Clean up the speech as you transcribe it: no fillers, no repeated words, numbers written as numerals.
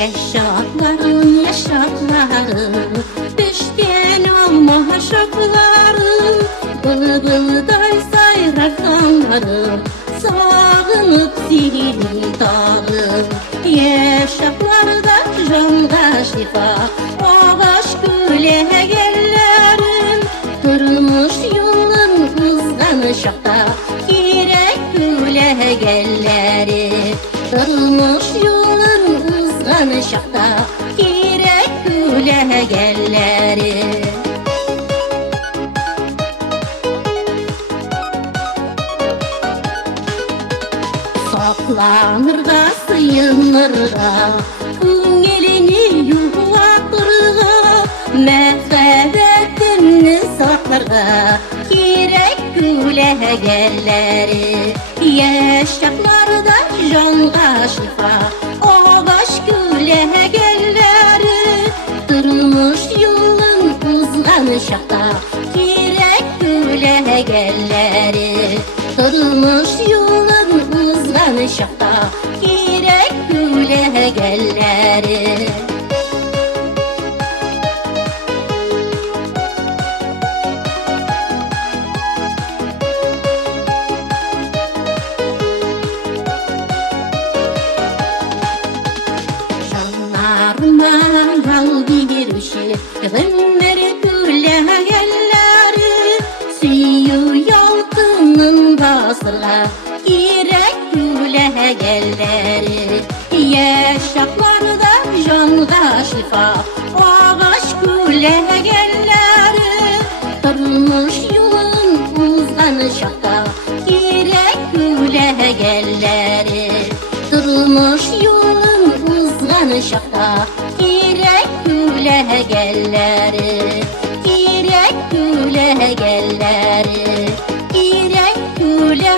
Yaşakların yaşakları, düşken olma şokları, bılbılday sayrar damları, sağınıp zihni dağı. Yaşaklarda canға şifa, ağaç güle gellerim, durmuş yolun ızgın şakta, kirek güle gelleri. Durmuş yolun ızgın şakta, kirek güle gelleri. Saklanır da sıyınır da, köngülünü yuvatır da, mehbetini saklar da, kirek güle gelleri. Yaşaklarda canға şifa, ağaç güle gelleri. Durmuş yolun ızgın şakta, kirek güle gelleri. Durmuş yolun ızgın şakta, kirek güle gelleri. Canlarıma yal girişi, ömür güle gelleri. Suyu yaltının basırga, kirek güle gelleri. Yaşaklarda canға şifa, ağaç güle gelleri. Durmuş yolun ızgın şakta, kirek güle gelleri. Durmuş yolun ızgın şakta, kirek güle gelleri. Kirek güle gelleri. Kirek güle